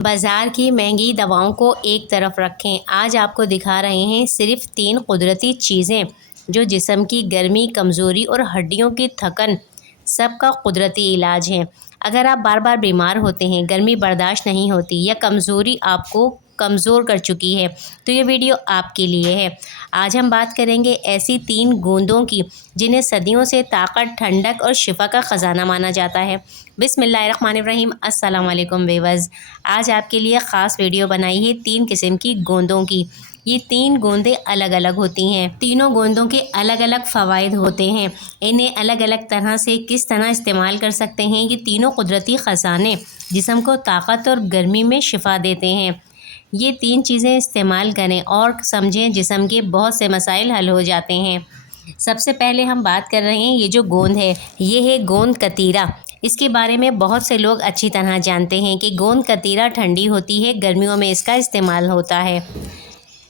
बाज़ार की महंगी दवाओं को एक तरफ रखें। आज आपको दिखा रहे हैं सिर्फ 3 कुदरती चीज़ें जो जिस्म की गर्मी, कमज़ोरी और हड्डियों की थकन सबका कुदरती इलाज है। अगर आप बार बार बीमार होते हैं, गर्मी बर्दाश्त नहीं होती या कमज़ोरी आपको कमज़ोर कर चुकी है, तो ये वीडियो आपके लिए है। आज हम बात करेंगे ऐसी 3 गोंदों की जिन्हें सदियों से ताकत, ठंडक और शिफा का ख़जाना माना जाता है। बिस्मिल्लाहिर्रहमानिर्रहीम। अस्सलाम वालेकुम व्यूअर्स। आज आपके लिए ख़ास वीडियो बनाई है 3 किस्म की गोंदों की। ये 3 गोंदें अलग अलग होती हैं। तीनों गोंदों के अलग अलग फ़वाइद होते हैं। इन्हें अलग अलग तरह से किस तरह इस्तेमाल कर सकते हैं। ये तीनों कुदरती ख़जाने जिस्म को ताकत और गर्मी में शिफा देते हैं। ये 3 चीज़ें इस्तेमाल करें और समझें, जिस्म के बहुत से मसाइल हल हो जाते हैं। सबसे पहले हम बात कर रहे हैं, ये जो गोंद है ये है गोंद कतीरा। इसके बारे में बहुत से लोग अच्छी तरह जानते हैं कि गोंद कतीरा ठंडी होती है, गर्मियों में इसका इस्तेमाल होता है।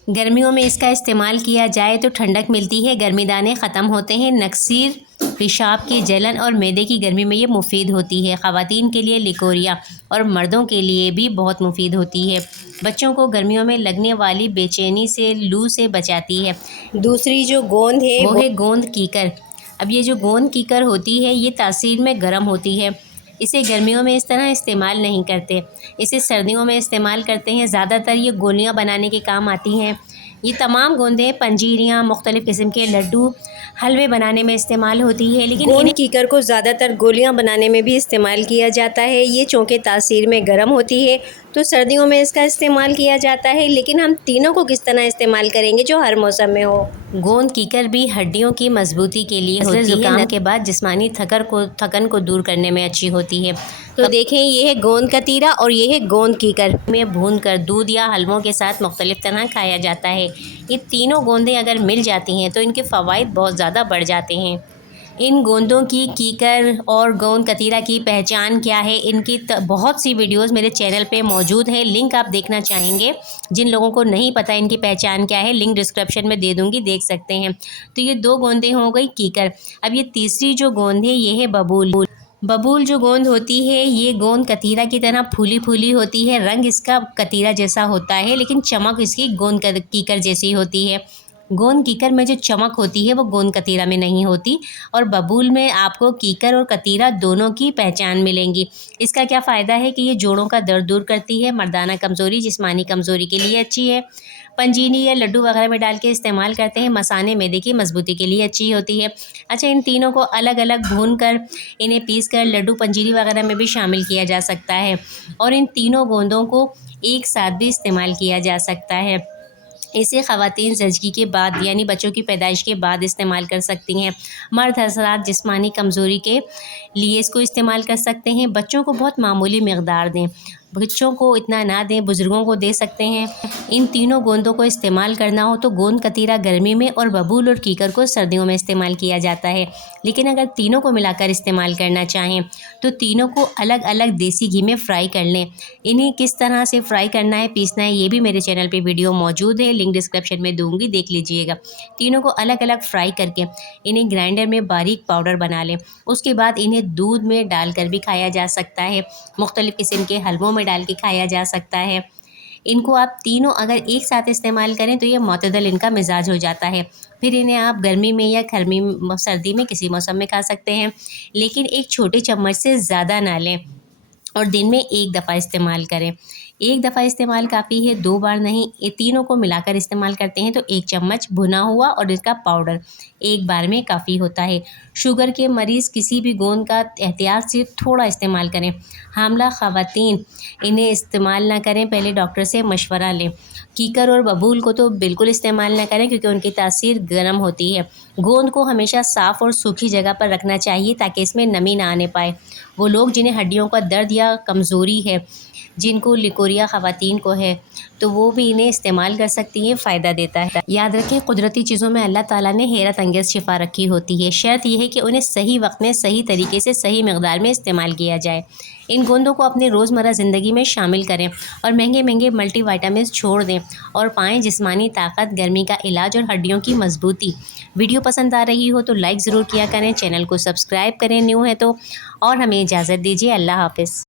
गर्मियों में इसका इस्तेमाल किया जाए तो ठंडक मिलती है, गर्मीदाने ख़त्म होते हैं, नक्सीर, पेशाब की जलन और मैदे की गर्मी में ये मुफीद होती है। ख़वातीन के लिए लिकोरिया और मर्दों के लिए भी बहुत मुफीद होती है। बच्चों को गर्मियों में लगने वाली बेचैनी से, लू से बचाती है। दूसरी जो गोंद है वो है गोंद कीकर। अब ये जो गोंद कीकर होती है ये तासीर में गर्म होती है। इसे गर्मियों में इस तरह इस्तेमाल नहीं करते, इसे सर्दियों में इस्तेमाल करते हैं। ज़्यादातर ये गोलियां बनाने के काम आती हैं। ये तमाम गोंदें पंजीरियाँ, मुख्तलिफ़ किस्म के लड्डू, हलवे बनाने में इस्तेमाल होती है। लेकिन गोंद कीकर को ज़्यादातर गोलियां बनाने में भी इस्तेमाल किया जाता है। ये चूँकि तासीर में गर्म होती है तो सर्दियों में इसका इस्तेमाल किया जाता है। लेकिन हम तीनों को किस तरह इस्तेमाल करेंगे जो हर मौसम में हो। गोंद कीकर भी हड्डियों की मजबूती के लिए होती है। ज़ुकाम के बाद जिस्मानी थकन को दूर करने में अच्छी होती है। तो देखें, ये है गोंद कतीरा और ये है गोंद कीकर। में भूनकर दूध या हलवों के साथ मुख्तलिफ़ तरह खाया जाता है। ये तीनों गोंदें अगर मिल जाती हैं तो इनके फ़वाइद बहुत ज़्यादा बढ़ जाते हैं। इन गोंदों की, कीकर और गोंद कतीरा की पहचान क्या है, इनकी बहुत सी वीडियोस मेरे चैनल पे मौजूद है। लिंक आप देखना चाहेंगे, जिन लोगों को नहीं पता इनकी पहचान क्या है, लिंक डिस्क्रिप्शन में दे दूँगी, देख सकते हैं। तो ये 2 गोंदें हो गई कीकर। अब ये तीसरी जो गोंद है ये है बबूल। बबूल जो गोंद होती है ये गोंद कतीरा की तरह फूली फूली होती है। रंग इसका कतीरा जैसा होता है लेकिन चमक इसकी गोंद कीकर जैसी होती है। गोंद कीकर में जो चमक होती है वो गोंद कतीरा में नहीं होती। और बबूल में आपको कीकर और कतीरा दोनों की पहचान मिलेंगी। इसका क्या फ़ायदा है कि ये जोड़ों का दर्द दूर करती है, मर्दाना कमज़ोरी, जिस्मानी कमज़ोरी के लिए अच्छी है। पंजीनी या लड्डू वगैरह में डाल के इस्तेमाल करते हैं। मसाने मैदे की मजबूती के लिए अच्छी होती है। अच्छा, इन तीनों को अलग अलग भून कर, इन्हें पीस कर लड्डू, पंजीरी वगैरह में भी शामिल किया जा सकता है। और इन तीनों गोंदों को एक साथ भी इस्तेमाल किया जा सकता है। इसे ख़वातीन ज़चगी के बाद यानी बच्चों की पैदाइश के बाद इस्तेमाल कर सकती हैं। मर्द हज़रात जिस्मानी कमज़ोरी के लिए इसको इस्तेमाल कर सकते हैं। बच्चों को बहुत मामूली मकदार दें, बच्चों को इतना ना दें, बुज़ुर्गों को दे सकते हैं। इन तीनों गोंदों को इस्तेमाल करना हो तो गोंद कतीरा गर्मी में और बबूल और कीकर को सर्दियों में इस्तेमाल किया जाता है। लेकिन अगर तीनों को मिलाकर इस्तेमाल करना चाहें तो तीनों को अलग अलग देसी घी में फ्राई कर लें। इन्हें किस तरह से फ्राई करना है, पीसना है, ये भी मेरे चैनल पे वीडियो मौजूद है, लिंक डिस्क्रिप्शन में दूँगी, देख लीजिएगा। तीनों को अलग अलग फ्राई करके इन्हें ग्राइंडर में बारीक पाउडर बना लें। उसके बाद इन्हें दूध में डालकर भी खाया जा सकता है, मुख्तलिफ़ किस्म के हलवों में डाल के खाया जा सकता है। इनको आप तीनों अगर एक साथ इस्तेमाल करें तो ये मुतदल इनका मिजाज हो जाता है। फिर इन्हें आप गर्मी में या सर्दी में किसी मौसम में खा सकते हैं। लेकिन एक छोटे चम्मच से ज़्यादा ना लें और दिन में 1 दफ़ा इस्तेमाल करें। 1 दफ़ा इस्तेमाल काफ़ी है, 2 बार नहीं। ये तीनों को मिलाकर इस्तेमाल करते हैं तो 1 चम्मच भुना हुआ और इसका पाउडर 1 बार में काफ़ी होता है। शुगर के मरीज़ किसी भी गोंद का एहतियात से थोड़ा इस्तेमाल करें। हामला ख़वातीन इन्हें इस्तेमाल ना करें, पहले डॉक्टर से मशवरा लें। कीकर और बबूल को तो बिल्कुल इस्तेमाल ना करें क्योंकि उनकी तासीर गर्म होती है। गोंद को हमेशा साफ़ और सूखी जगह पर रखना चाहिए ताकि इसमें नमी ना आने पाए। वो लोग जिन्हें हड्डियों का दर्द या कमज़ोरी है, जिनको लिकोरिया ख़वातीन को है, तो वो भी इन्हें इस्तेमाल कर सकती हैं, फ़ायदा देता है। याद रखें, कुदरती चीज़ों में अल्लाह ताला ने हैरत अंगेज़ शिफा रखी होती है। शर्त यह है कि उन्हें सही वक्त में, सही तरीके से, सही मकदार में इस्तेमाल किया जाए। इन गोंदों को अपने रोज़मर्रा ज़िंदगी में शामिल करें और महंगे महंगे मल्टी वाइटामिन्स छोड़ दें और पाएँ जिस्मानी ताकत, गर्मी का इलाज और हड्डियों की मजबूती। वीडियो पसंद आ रही हो तो लाइक ज़रूर किया करें, चैनल को सब्सक्राइब करें न्यू है तो, और हमें इजाज़त दीजिए। अल्लाह हाफ़िज़।